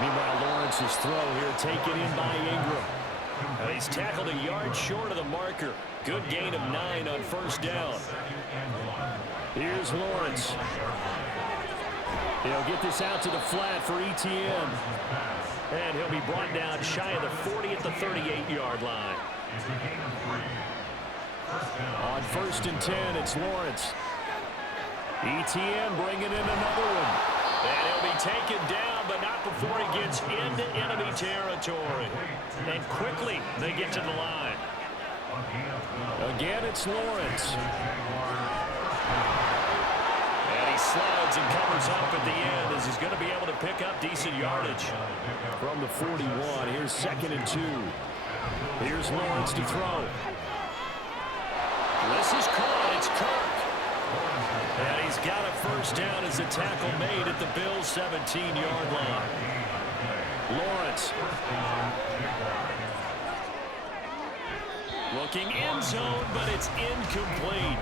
Meanwhile, Lawrence's throw here taken in by Ingram. He's tackled a yard short of the marker. Good gain of 9 on 1st down. Here's Lawrence. He'll get this out to the flat for Etienne. And he'll be brought down shy of the 40 at the 38-yard line. On 1st and 10, it's Lawrence. Etienne bringing in another one. And he'll be taken down, but not before he gets into enemy territory. And quickly, they get to the line. Again, it's Lawrence. And he slides and covers up at the end as he's going to be able to pick up decent yardage. From the 41, here's 2nd and 2. Here's Lawrence to throw. This is caught. It's Kirk. And he's got a 1st down as a tackle made at the Bills' 17-yard line. Lawrence. Looking end zone, but it's incomplete.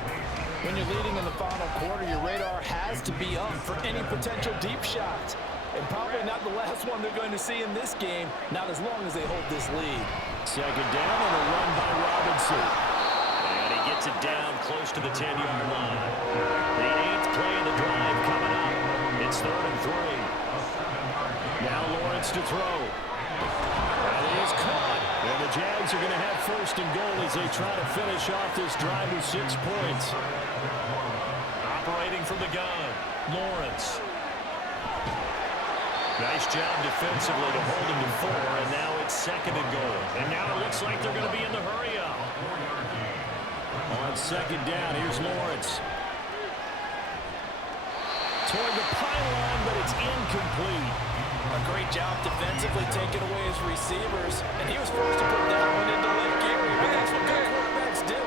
When you're leading in the final quarter, your radar has to be up for any potential deep shots. And probably not the last one they're going to see in this game, not as long as they hold this lead. 2nd down and a run by Robinson. And he gets it down close to the 10-yard line. The 8th play of the drive coming up. It's 3rd and 3. Now Lawrence to throw. And he is caught. And the Jags are going to have 1st and goal as they try to finish off this drive with 6 points. Operating from the gun, Lawrence. Nice job defensively to hold him to 4, and now it's 2nd and goal. And now it looks like they're going to be in the hurry-up. On 2nd down, here's Lawrence. Toward the pylon, but it's incomplete. A great job defensively taking away his receivers, and he was forced to put that one into Lake Erie, but that's what good quarterbacks do.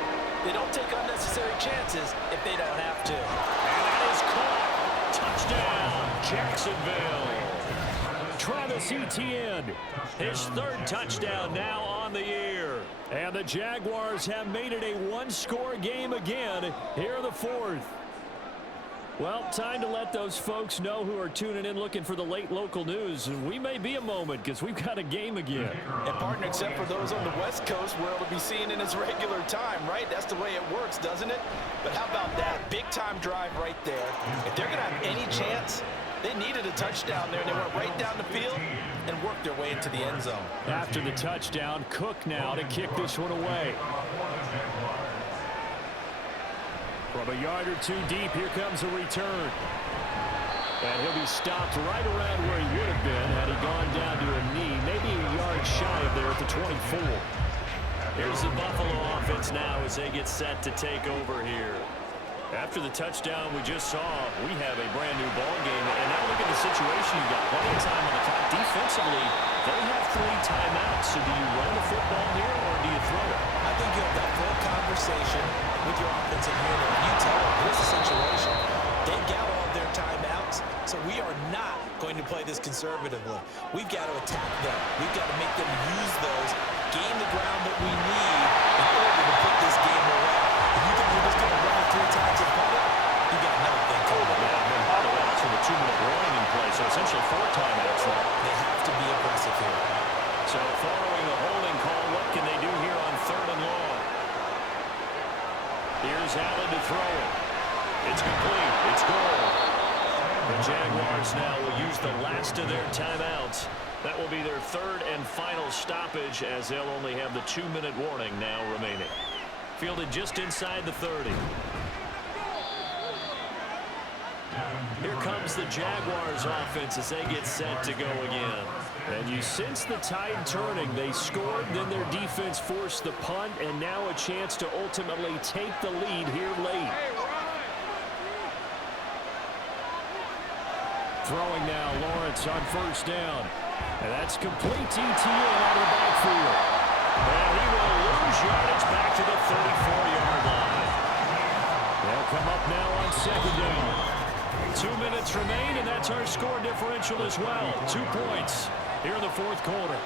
They don't take unnecessary chances if they don't have to. And that is caught. Touchdown, Jacksonville. Travis Etienne, his 3rd touchdown now on the year. And the Jaguars have made it a 1-score game again here in the 4th. Well, time to let those folks know who are tuning in looking for the late local news. We may be a moment because we've got a game again. And partner, except for those on the West Coast where it'll be seen in its regular time, right? That's the way it works, doesn't it? But how about that big-time drive right there? If they're going to have any chance, they needed a touchdown there. They went right down the field and worked their way into the end zone. After the touchdown, Cook now to kick this one away. From a yard or two deep, here comes a return. And he'll be stopped right around where he would have been had he gone down to a knee, maybe a yard shy of there at the 24. Here's the Buffalo offense now as they get set to take over here. After the touchdown we just saw, we have a brand new ball game. And now look at the situation. You've got plenty of time on the clock. Defensively, they have 3 timeouts. So do you run the football here or do you throw it? I think you have that full conversation with your offensive unit. You tell them, here's the situation. They've got all of their timeouts, so we are not going to play this conservatively. We've got to attack them. We've got to make them use those, gain the ground that we need in order to put this game away. If you think you're just going to run it 3 times and punt it, you got another thing coming. Yeah, and then part of that's with a 2-minute warning in play, so essentially 4 timeouts left. They have to be aggressive here. So following a holding call, what can they do here on 3rd and long? Here's Allen to throw it. It's complete. It's goal. The Jaguars now will use the last of their timeouts. That will be their 3rd and final stoppage as they'll only have the 2-minute warning now remaining. Fielded just inside the 30. Here comes the Jaguars offense as they get set to go again. And you sense the tide turning. They scored, then their defense forced the punt, and now a chance to ultimately take the lead here late. Throwing now, Lawrence on 1st down. And that's complete TTN out of the backfield. And he will lose yardage back to the 34-yard line. They'll come up now on 2nd down. 2 minutes remain, and that's our score differential as well. 2 points here in the 4th quarter.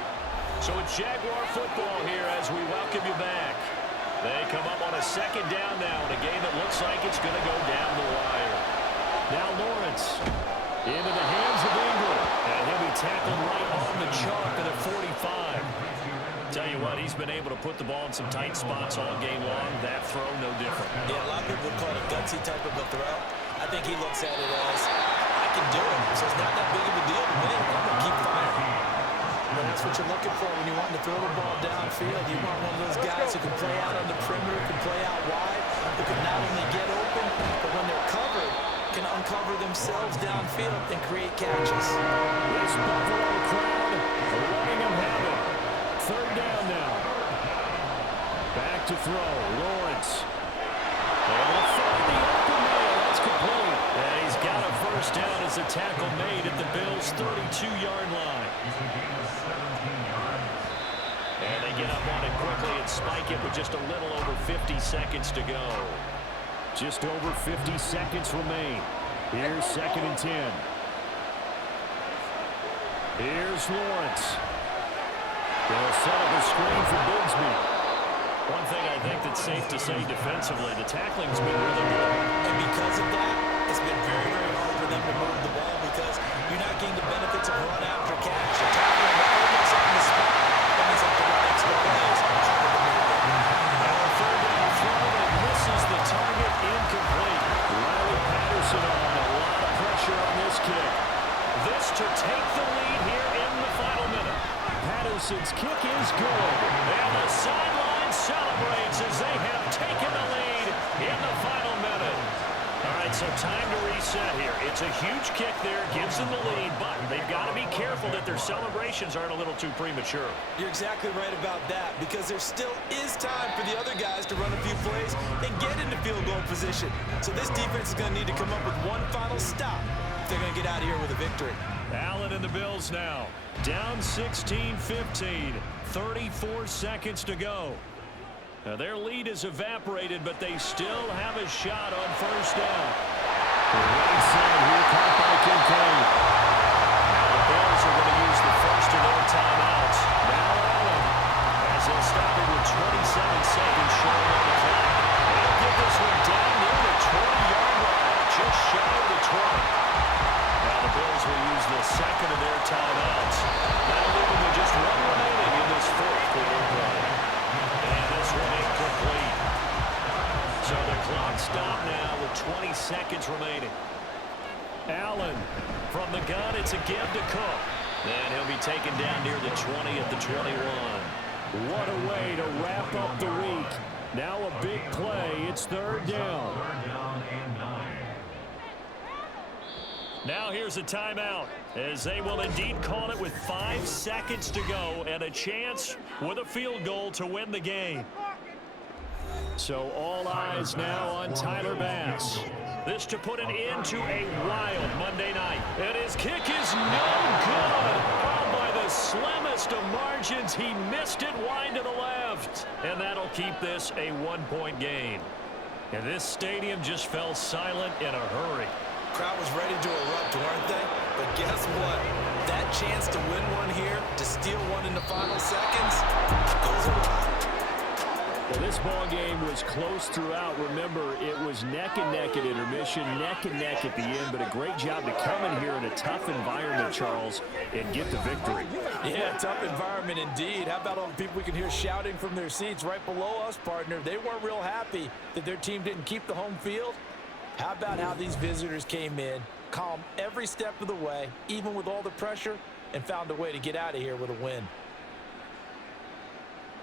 So it's Jaguar football here as we welcome you back. They come up on a 2nd down now in a game that looks like it's going to go down the wire. Now Lawrence into the hands of Ingram, and he'll be tackled right on the chalk at a 45. Tell you what, he's been able to put the ball in some tight spots all game long. That throw, no different. Yeah, a lot of people would call it a gutsy type of a throw. I think he looks at it as, I can do it, so it's not that big of a deal to me. I'm going to keep firing. But that's what you're looking for when you want to throw the ball downfield. You want one of those guys who can play out on the perimeter, can play out wide, who can not only get open, but when they're covered, can uncover themselves downfield and create catches. This Buffalo crowd letting them have it. 3rd down now. Back to throw. Lawrence. Able to find the open man. That's complete. And he's got a 1st down as the tackle made at the Bills' 32-yard line. And they get up on it quickly and spike it with just a little over 50 seconds to go. Just over 50 seconds remain. Here's 2nd and 10. Here's Lawrence. They'll set up a screen for Bigsby. One thing I think that's safe to say defensively, the tackling's been really good. And because of that, it's been very, very hard for them to move the ball because you're not getting the benefits of run after catch. You're tackling the almost on the spot. That means have to run extra plays. Now a 3rd down throw that misses the target, incomplete. Riley Patterson on a lot of pressure on this kick. This to take the lead here in the final minute. Patterson's kick is good. And the sideline celebrates as they have taken the lead in the final minute. All right, so time to reset here. It's a huge kick there, gives them the lead, but they've got to be careful that their celebrations aren't a little too premature. You're exactly right about that because there still is time for the other guys to run a few plays and get into field goal position. So this defense is going to need to come up with one final stop if they're going to get out of here with a victory. Allen and the Bills now down 16-15, 34 seconds to go. Now their lead is evaporated, but they still have a shot on 1st down. The right side here, caught by Kincaid. Now the Bills are going to use the 1st of their timeouts. Now Allen, as they'll stop it with 27 seconds showing on the clock. They'll get this one down near the 20-yard line, just shy of the 20. Now the Bills will use the 2nd of their timeouts. That'll leave them with just 1 remaining in this 4th quarter play. And this one incomplete. So the clock stopped now with 20 seconds remaining. Allen from the gun. It's a give to Cook. And he'll be taken down near the 20 at the 21. What a way to wrap up the week. Now a big play. It's 3rd down. Now here's a timeout, as they will indeed call it with 5 seconds to go and a chance with a field goal to win the game. So all eyes now on Tyler Bass. This to put an end to a wild Monday night. And his kick is no good. Oh, by the slimmest of margins, he missed it wide to the left. And that'll keep this a 1-point game. And this stadium just fell silent in a hurry. Crowd was ready to erupt, weren't they? But guess what? That chance to win one here, to steal one in the final seconds, goes away. Well, this ball game was close throughout. Remember, it was neck and neck at intermission, neck and neck at the end, but a great job to come in here in a tough environment, Charles, and get the victory. Yeah, tough environment indeed. How about all the people we can hear shouting from their seats right below us, partner? They weren't real happy that their team didn't keep the home field. How about how these visitors came in, calm every step of the way, even with all the pressure, and found a way to get out of here with a win.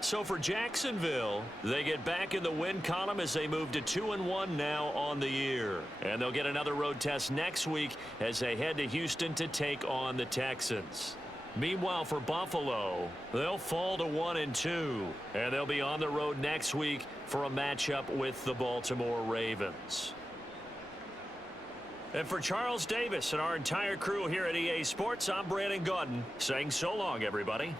So for Jacksonville, they get back in the win column as they move to 2-1 now on the year. And they'll get another road test next week as they head to Houston to take on the Texans. Meanwhile, for Buffalo, they'll fall to 1-2, and they'll be on the road next week for a matchup with the Baltimore Ravens. And for Charles Davis and our entire crew here at EA Sports, I'm Brandon Gaudin saying so long, everybody.